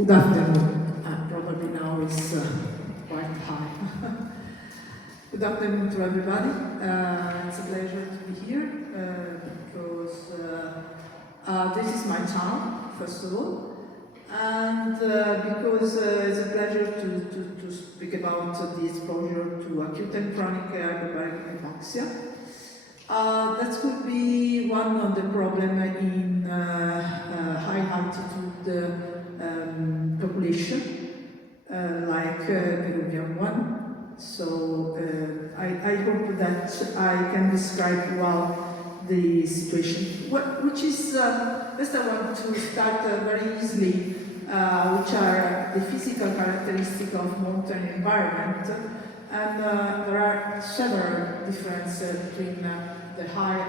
Good afternoon. Probably now it's quite high. Good afternoon to everybody. It's a pleasure to be here because this is my town, first of all, and because it's a pleasure to speak about the exposure to acute and chronic hypobaric hypoxia. That could be one of the problems in high altitude population, like Peruvian one. So I hope that I can describe well the situation. Which is, first I want to start very easily, which are the physical characteristics of mountain environment. And there are several differences between the high,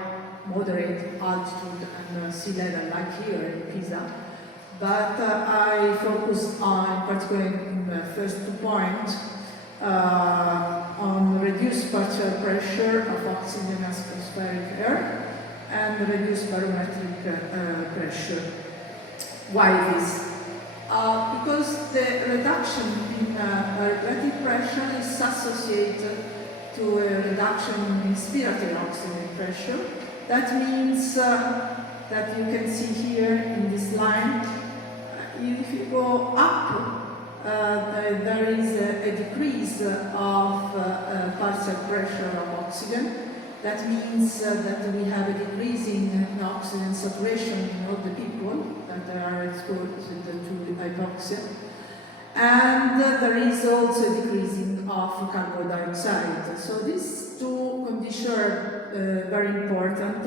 moderate altitude and sea level, like here in Pisa. But I focus on, particularly in the first 2 points, on reduced partial pressure of oxygen and atmospheric air and reduced barometric pressure. Why this? Because the reduction in barometric pressure is associated to a reduction in inspiratory oxygen pressure. That means that you can see here in this line, if you go up, there is a decrease of partial pressure of oxygen. That means that we have a decreasing in oxygen saturation in all the people that are exposed to hypoxia. And there is also a decreasing of carbon dioxide. So these two conditions are very important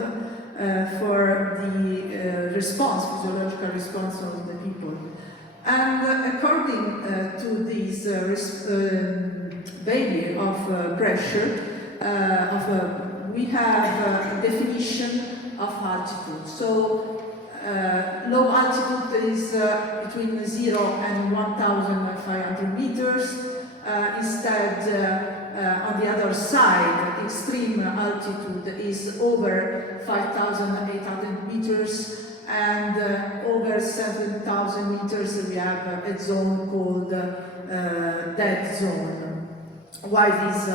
for the physiological response of the people. And according to this value of pressure, we have a definition of altitude. So low altitude is between 0 and 1,500 meters. Instead, on the other side, extreme altitude is over 5,800 meters, and over 7,000 meters we have a zone called dead zone. Why this?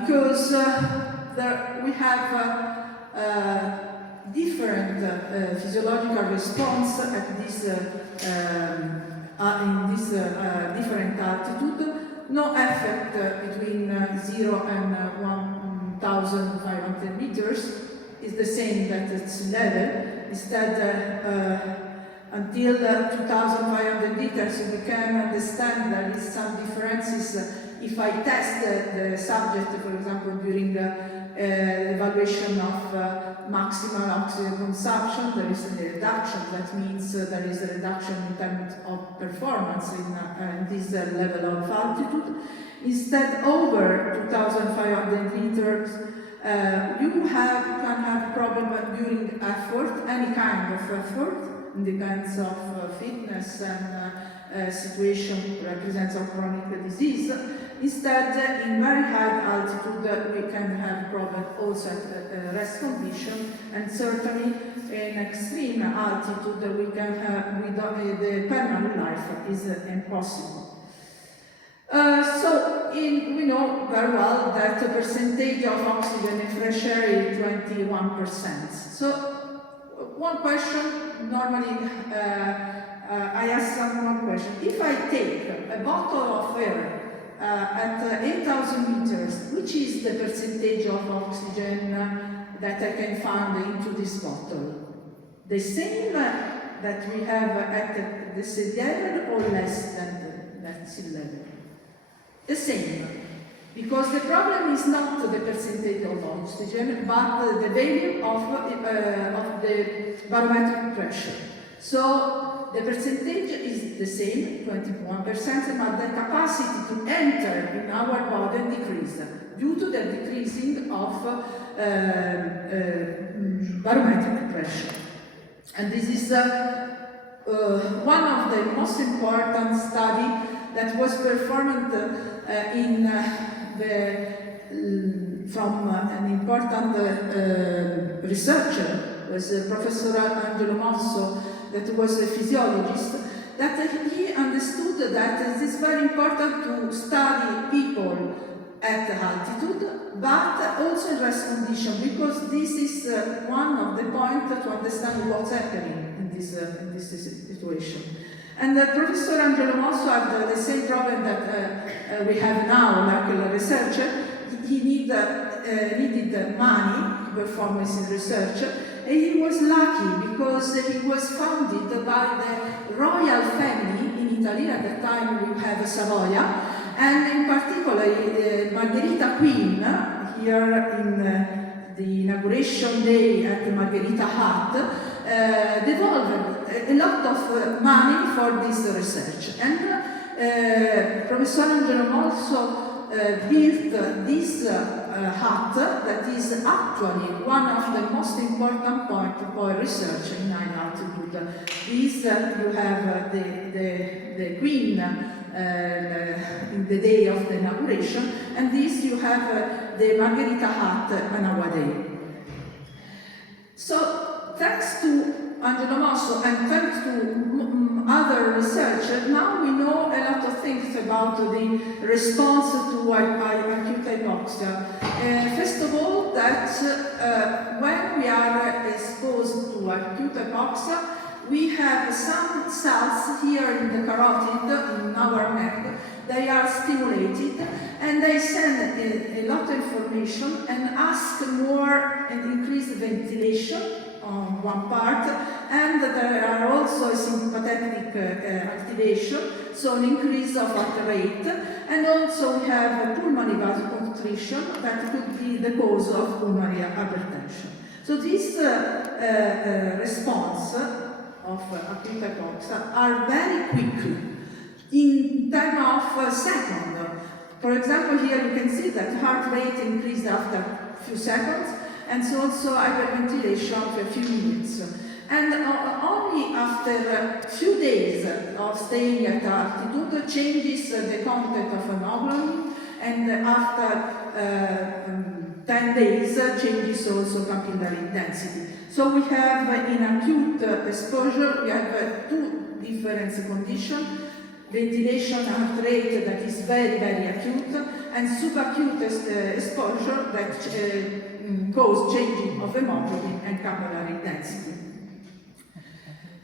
Because we have different physiological response at this in this different altitude. No effect between 0 and 1,500 meters is the same that at sea level. Instead, until 2,500 meters, we can understand there is some differences. If I test the subject, for example, during evaluation of maximal oxygen consumption, there is a reduction. That means there is a reduction in terms of performance in this level of altitude. Instead, over 2,500 meters, you can have problem during effort, any kind of effort. It depends of fitness and situation represents a chronic disease. Instead, in very high altitude, we can have problem also at rest condition, and certainly in extreme altitude, we can have the permanent life is impossible. We know very well that the percentage of oxygen in fresh air is 21%. So, one question, normally I ask someone one question. If I take a bottle of air at 8,000 meters, which is the percentage of oxygen that I can find into this bottle? The same that we have at the sea level, or less than the sea level? The same, because the problem is not the percentage of oxygen, but the value of the barometric pressure. So the percentage is the same, 21%, but the capacity to enter in our body decreases due to the decreasing of barometric pressure. And this is one of the most important studies that was performed from an important researcher, was Professor Angelo Mosso, that was a physiologist, that he understood that it is very important to study people at altitude, but also in rest condition, because this is one of the points to understand what's happening in this situation. And Professor Angelo Mosso had the same problem that we have now, like a researcher. He needed money to perform his research, and he was lucky because he was founded by the royal family in Italy. At the time we have Savoia, and in particular Margherita Queen, here in the inauguration day at the Margherita Hut, developed a lot of money for this research. And Professor Angelo also built this hut that is actually one of the most important points for research in high altitude. This you have the Queen in the day of the inauguration, and this you have the Margherita Hut on our day. So thanks to Angelo Mosso and thanks to other researchers, now we know a lot of things about the response to acute hypoxia. First of all, that when we are exposed to acute hypoxia, we have some cells here in the carotid, in our neck. They are stimulated and they send a lot of information and ask more and increased ventilation on one part, and there are also sympathetic activation, so an increase of heart rate, and also we have pulmonary vasoconstriction that could be the cause of pulmonary hypertension. So this response of acute hypoxia are very quick in terms of seconds. For example, here you can see that heart rate increased after a few seconds, and so also hyperventilation for a few minutes. And only after a few days of staying at altitude changes the content of hemoglobin, and after 10 days changes also capillary intensity. So we have in acute exposure, we have two different conditions: ventilation heart rate that is very, very acute, and subacute exposure that cause changing of hemoglobin and capillary intensity.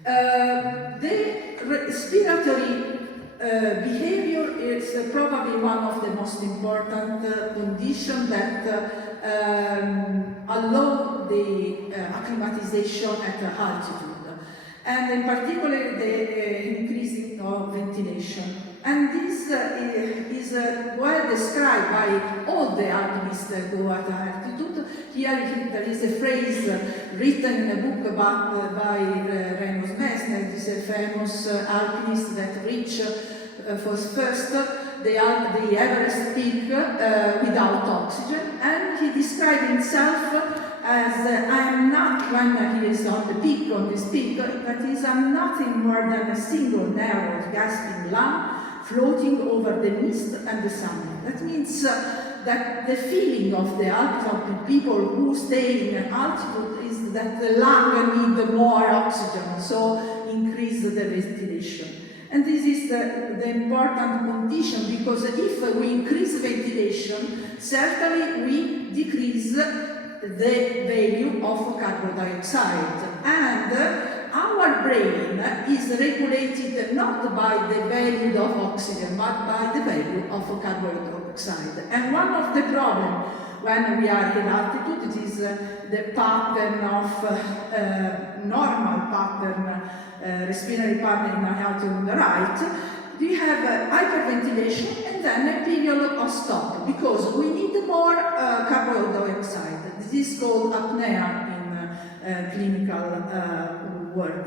The respiratory behavior is probably one of the most important conditions that allow the acclimatization at altitude, and in particular the increasing of ventilation. And this is well described by all the alpinists that go at altitude. Here there is a phrase written in a book by Reynolds Messner. This is a famous alpinist that reached first the Everest peak without oxygen, and he described himself as I am not, when he is on the peak, on this peak, that is I'm nothing more than a single narrow gasping lung floating over the mist and the sun. That means that the feeling of the altitude people who stay in altitude is that the lung need more oxygen, so increase the ventilation. And this is the important condition, because if we increase ventilation, certainly we decrease the value of carbon dioxide. And our brain is regulated not by the value of oxygen, but by the value of carbon dioxide. And one of the problems when we are in altitude, it is the pattern of normal pattern, respiratory pattern in altitude on the right. We have hyperventilation and then a period of stop, because we need more carbon dioxide. This is called apnea in clinical work.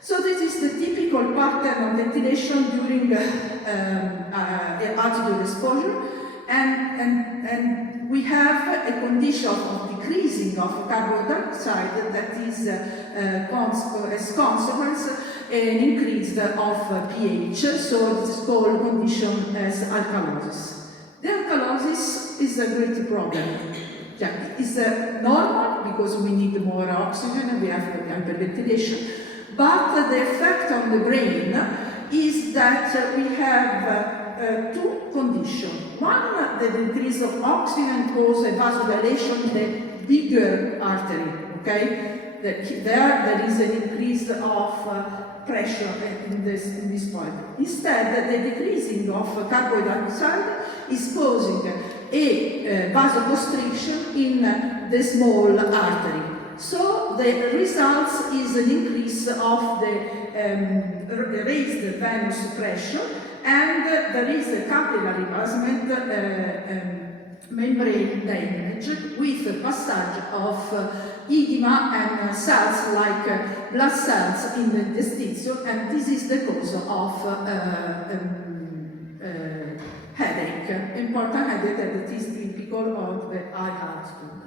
So this is the typical pattern of ventilation during altitude exposure, and we have a condition of decreasing of carbon dioxide that is as consequence an increase of pH, so this is called condition as alkalosis. The alkalosis is a great problem. Yeah, it's normal because we need more oxygen and we have hyperventilation, But the effect on the brain is that we have two conditions. One, the decrease of oxygen causes a vasodilation in the bigger artery, okay? There is an increase of pressure in this point. Instead, the decreasing of carbon dioxide is causing a vasoconstriction in the small artery. So the result is an increase of the raised venous pressure, and there is a capillary basement membrane damage with passage of edema and cells like blood cells in the interstitium, and this is the cause of headache, important headache that is typical of the high altitude.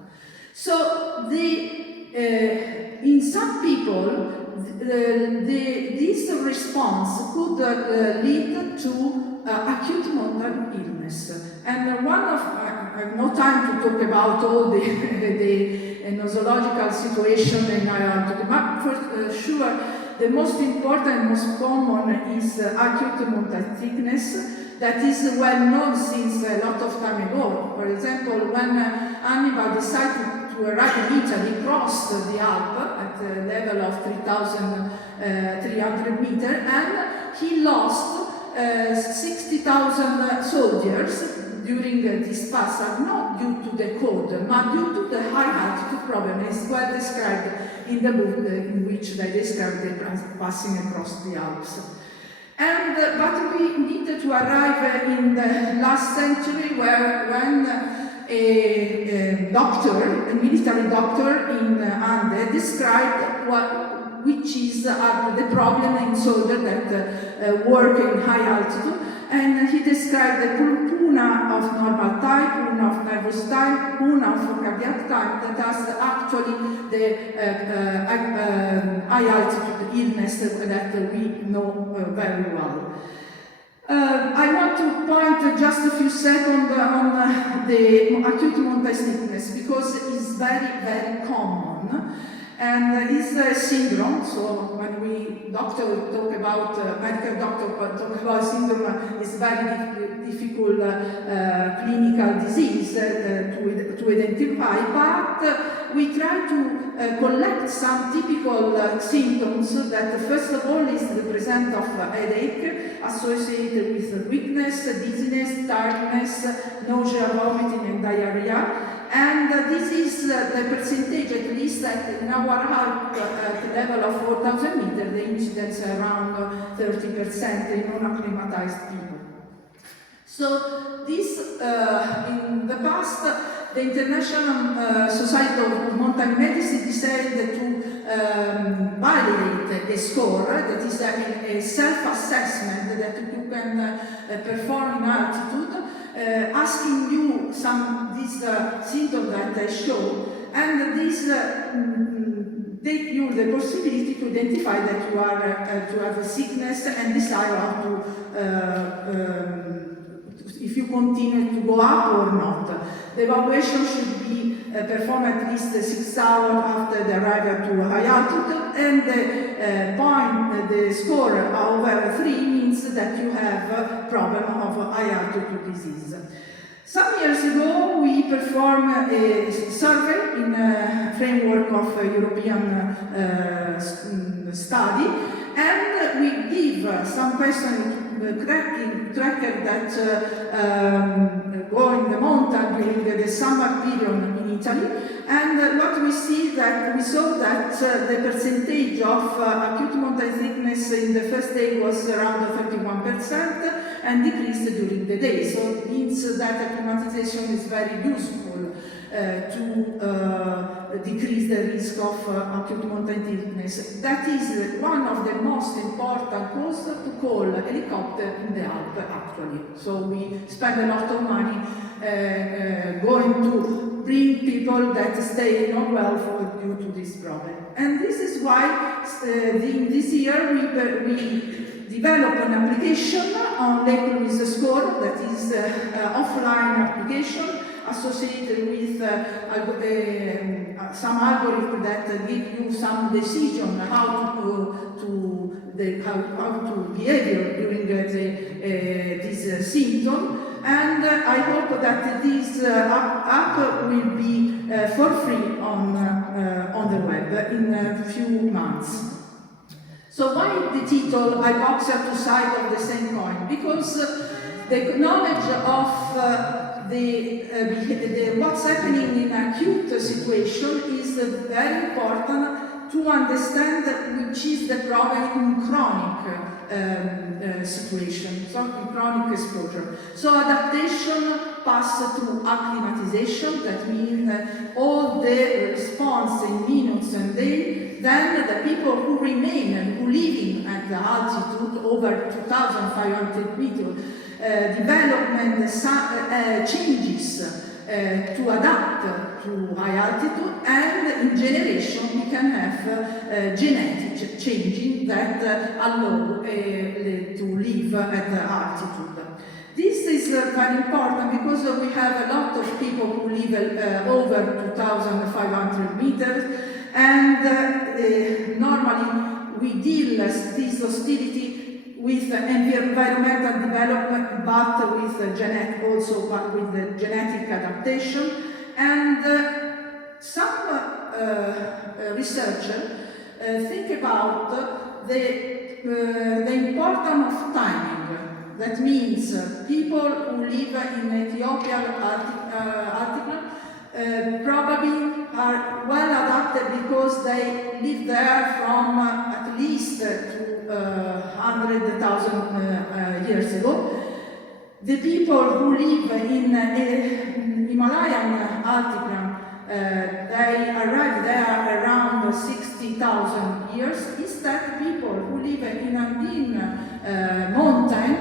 So in some people, this response could lead to acute mental illness. And I have no time to talk about all the nosological situation in high altitude, but for sure the most important, most common is acute mental thickness. That is well known since a lot of time ago. For example, when Hannibal decided to arrive in Italy, crossed the Alps at the level of 3,300 meters, and he lost 60,000 soldiers during this passage, not due to the cold, but due to the high altitude problem. It's well described in the book in which they describe the passing across the Alps. But we needed to arrive in the last century when a doctor, a military doctor in Ande, described which is the problem in soldiers that work in high altitude, and he described the puna of normal type, puna of nervous type, puna of cardiac type, that has actually the high altitude illness that we know very well. I want to point just a few seconds on the acute mental sickness, because it's very, very common. And it's a syndrome, so when we doctor talk about, medical doctor talk about syndrome, it's very difficult clinical disease to identify, but we try to collect some typical symptoms that first of all is the presence of headache associated with weakness, dizziness, tiredness, nausea, vomiting and diarrhea. And this is the percentage, at least that in our Alp at the level of 4,000 meters, the incidence is around 30% in non-acclimatized people. So this, in the past, the International Society of Mountain Medicine decided to validate a score that is a self-assessment that you can perform in altitude, asking you these symptoms that I show, and this take you the possibility to identify that you are to have a sickness and decide how to if you continue to go up or not. The evaluation should be performed at least 6 hours after the arrival to high altitude, and the score over 3 means that you have a problem of high altitude disease. Some years ago, we performed a survey in a framework of a European study, and we give some questions tracker that go in the mountain during the summer period in Italy, and what we saw that the percentage of acute mountain sickness in the first day was around 31% and decreased during the day. So it means that acclimatization is very useful to decrease the risk of acute mountain sickness. That is one of the most important causes to call a helicopter in the Alps, actually. So we spend a lot of money going to bring people that stay not well due to this problem. And this is why this year we developed an application on Lake Louise score that is offline application associated with some algorithm that give you some decision how to behavior during this symptom. And I hope that this app will be for free on the web in a few months. So why the title Hypoxia, two sides of the same coin? Because the knowledge of what's happening in acute situation is very important to understand which is the problem in chronic situation, so in chronic exposure. So adaptation passes to acclimatization, that means all the response in minutes and days. Then the people who remain and who living at the altitude over 2,500 meters, development changes to adapt to high altitude, and in generation we can have genetic changing that allow to live at the altitude. This is very important because we have a lot of people who live over 2,500 meters, and normally we deal this hostility with environmental development, but with the genetic adaptation. And some researchers think about the importance of timing. That means people who live in Ethiopian Arctic probably are well adapted because they live there from at least 100,000 years ago. The people who live in Himalayan Arctic, they arrived there around 60,000 years. Instead, people who live in Andean mountain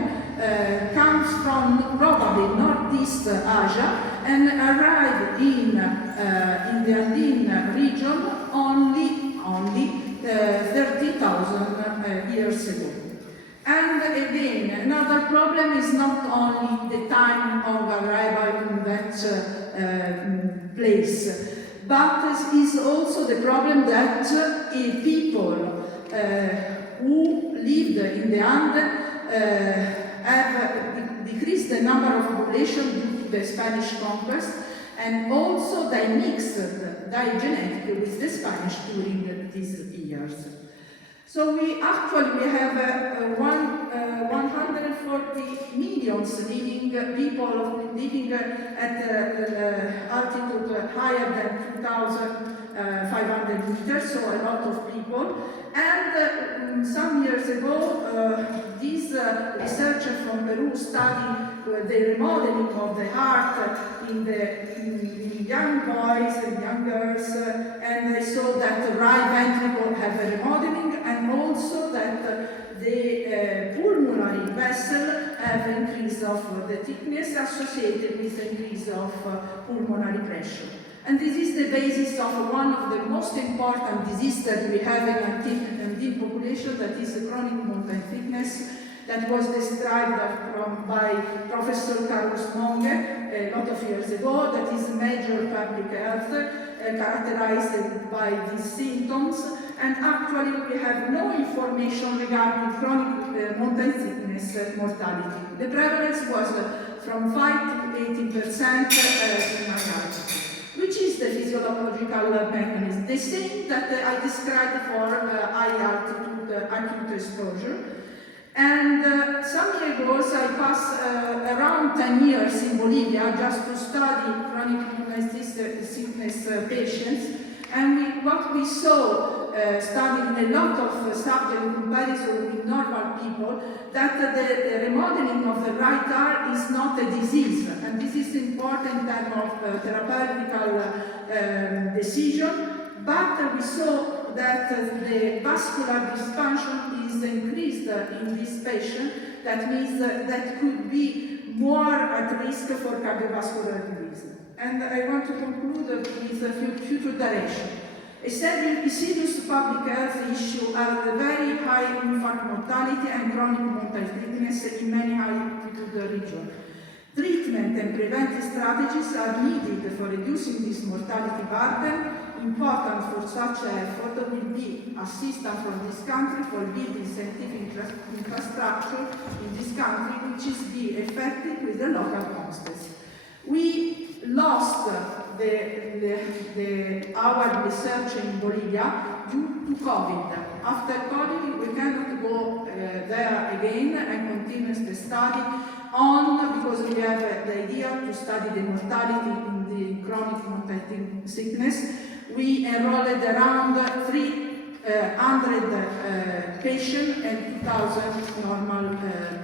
comes from probably Northeast Asia and arrived in the Andean region only 30,000 years ago. And again, another problem is not only the time of arrival in that place, but is also the problem that people who lived in the Andes have decreased the number of population due to the Spanish conquest, and also they mixed their genetic with the Spanish during these years. So we have 140 million people living at altitude higher than 2,500 meters, so a lot of people. And some years ago, this researcher from Peru studied the remodeling of the heart in young boys and young girls, and they saw that the right ventricle have a remodeling, and also that the pulmonary vessel have increase of the thickness associated with the increase of pulmonary pressure. And this is the basis of one of the most important diseases that we have in Andean population, that is chronic mountain thickness, that was described by Professor Carlos Monge a lot of years ago, that is major public health, characterized by these symptoms. And actually we have no information regarding chronic mountain thickness mortality. The prevalence was from 5 to 18% in high altitude. Which is the physiological mechanism? The same that I described for high altitude acute exposure. And some years ago I passed around 10 years in Bolivia just to study chronic mountain sickness patients. And what we saw, studying a lot of subjects in comparison with normal people, that the remodeling of the right heart is not a disease. And this is important in terms of therapeutical decision. But we saw that the vascular dysfunction is increased in this patient. That means that could be more at risk for cardiovascular disease. And I want to conclude with a future direction. A serious public health issue are the very high infant mortality and chronic mountain thickness in many high-altitude regions. Treatment and preventive strategies are needed for reducing this mortality burden important for such effort will be assistance from this country for building scientific infrastructure in this country, which is be effective with the local context. We lost our research in Bolivia due to COVID. After COVID, we cannot go there again and continue the study because we have the idea to study the mortality in the chronic mortality sickness. We enrolled around 300 patients and 2,000 normal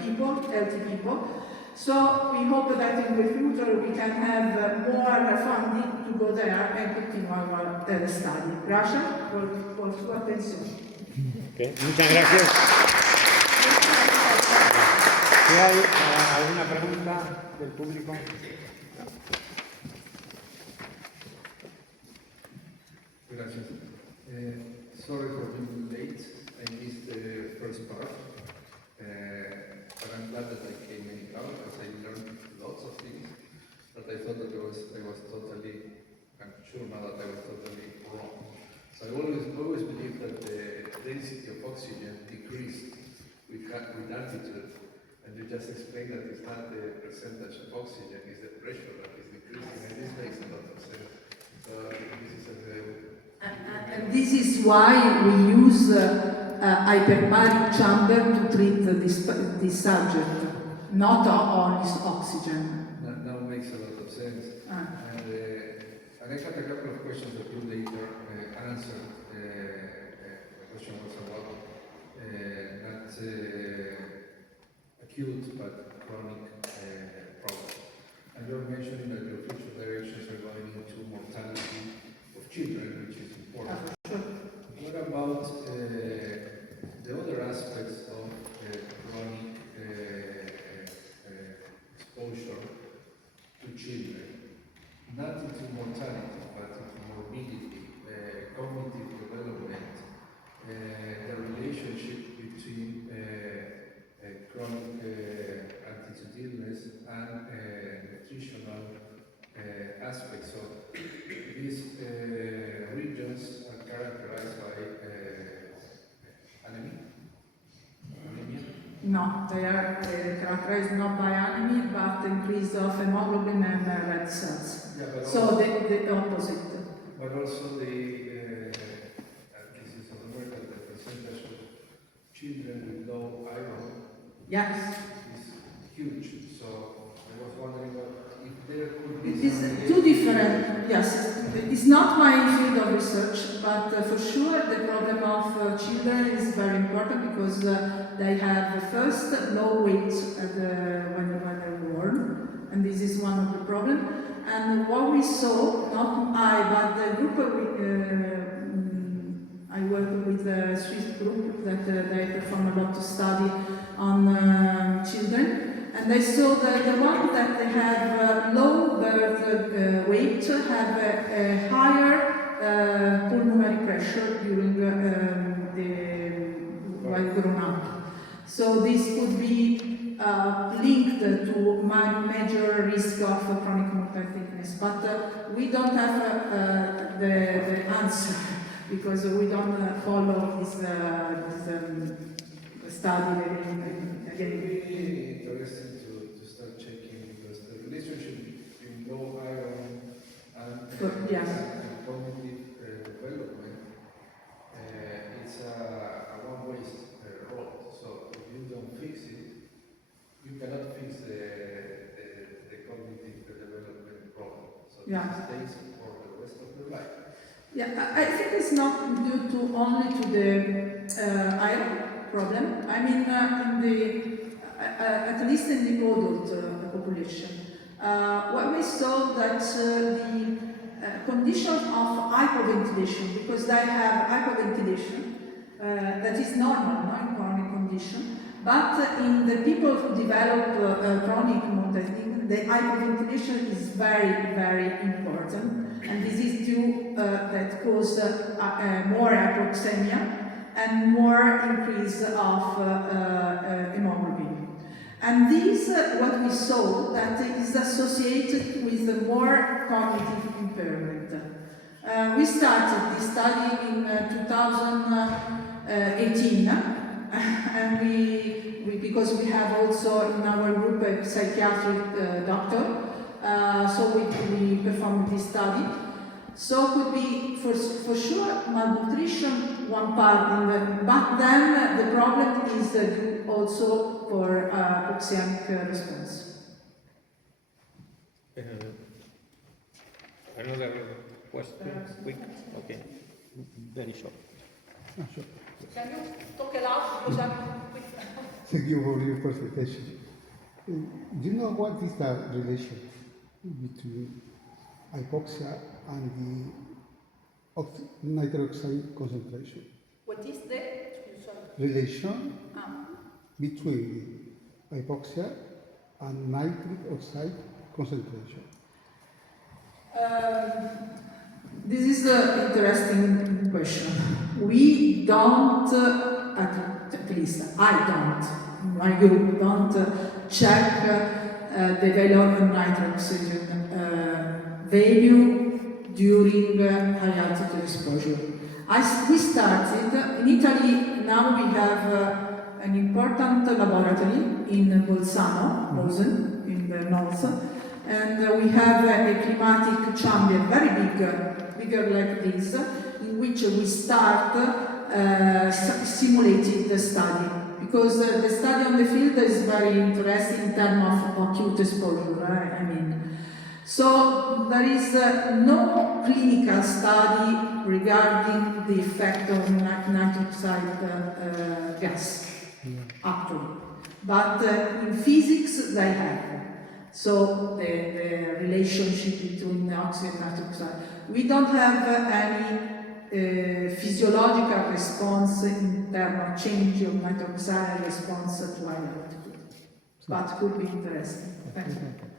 people, healthy people. So we hope that in the future we can have more funding to go there and continue our study. Gracias por su atención. Okay, muchas gracias. ¿Hay alguna pregunta del público? Gracias. Sorry for being late. I missed the first part. But I'm glad that I came anyhow because I learned lots of things. But I thought that I was totally, I'm sure now that I was totally wrong. So I always believed that the density of oxygen decreased with altitude. And you just explained that it's not the percentage of oxygen, it's the pressure that is decreasing. And this makes a lot of sense. So this is and this is why we use hyperbaric chamber to treat this subject, not only oxygen. Now makes a lot of sense. And I had a couple of questions that you later answered. The question was about not acute but chronic problems. And you're mentioning that your future directions are going into mortality of children, which is important. What about the other aspects of chronic exposure to children? Not into mortality, but into morbidity, cognitive development, the relationship between chronic altitude illness and nutritional aspects of these regions are characterized by anemia. No, they are characterized not by anemia, but increase of hemoglobin and red cells. Yeah, so the opposite. But also this is America, the percentage of children with low iron Yes. is huge. So I was wondering if there could be It's two different, yes. It's not my field of research, but for sure the problem of children is very important because they have first low weight when they're born, and this is one of the problems. And what we saw, not I, but the group I work with a Swiss group that they perform a lot of study on children, and they saw that the ones that they have low birth weight have a higher pulmonary pressure during while grown up. So this could be linked to major risk of chronic mortal sickness, but we don't have the answer because we don't follow this study again. Really interesting to start checking because the relationship between low iron and cognitive development it's a one-way road. So if you don't fix it, you cannot fix the cognitive development problem. So it stays for the rest of your life. Yeah, I think it's not due to only to the iron problem. I mean, in the at least in the adult population, what we saw that the condition of hypoventilation, because they have hypoventilation, that is normal, not chronic condition, but in the people who develop chronic mortality, the hypoventilation is very, very important, and this is due that cause more hypoxemia and more increase of hemoglobin. And this, what we saw, that is associated with more cognitive impairment. We started this study in 2018, and because we have also in our group a psychiatric doctor, so we performed this study. So could be for sure malnutrition one part, but then the problem is also for oxianic response. Another question? Quick? Okay. Very short. Sure. Can you talk aloud because I'm quick? Thank you for your presentation. Do you know what is the relation between hypoxia and the nitric oxide concentration? What is the Relation between hypoxia and nitric oxide concentration? This is an interesting question. We don't, at least I don't, my group don't check the value of nitric oxide value during high altitude exposure. We started in Italy. Now we have an important laboratory in Bolzano, Rosen, in the north, and we have a climatic chamber, very bigger like this, in which we start simulated the study, because the study on the field is very interesting in terms of acute exposure. I mean, so there is no clinical study regarding the effect of nitric oxide gas, actually. But in physics they have. So the relationship between oxygen and nitric oxide. We don't have any physiological response in terms of change of nitric oxide response to high altitude. But could be interesting. Thank you.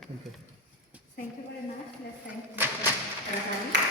Thank you. Thank you very much. Let's thank Mr. Pratali.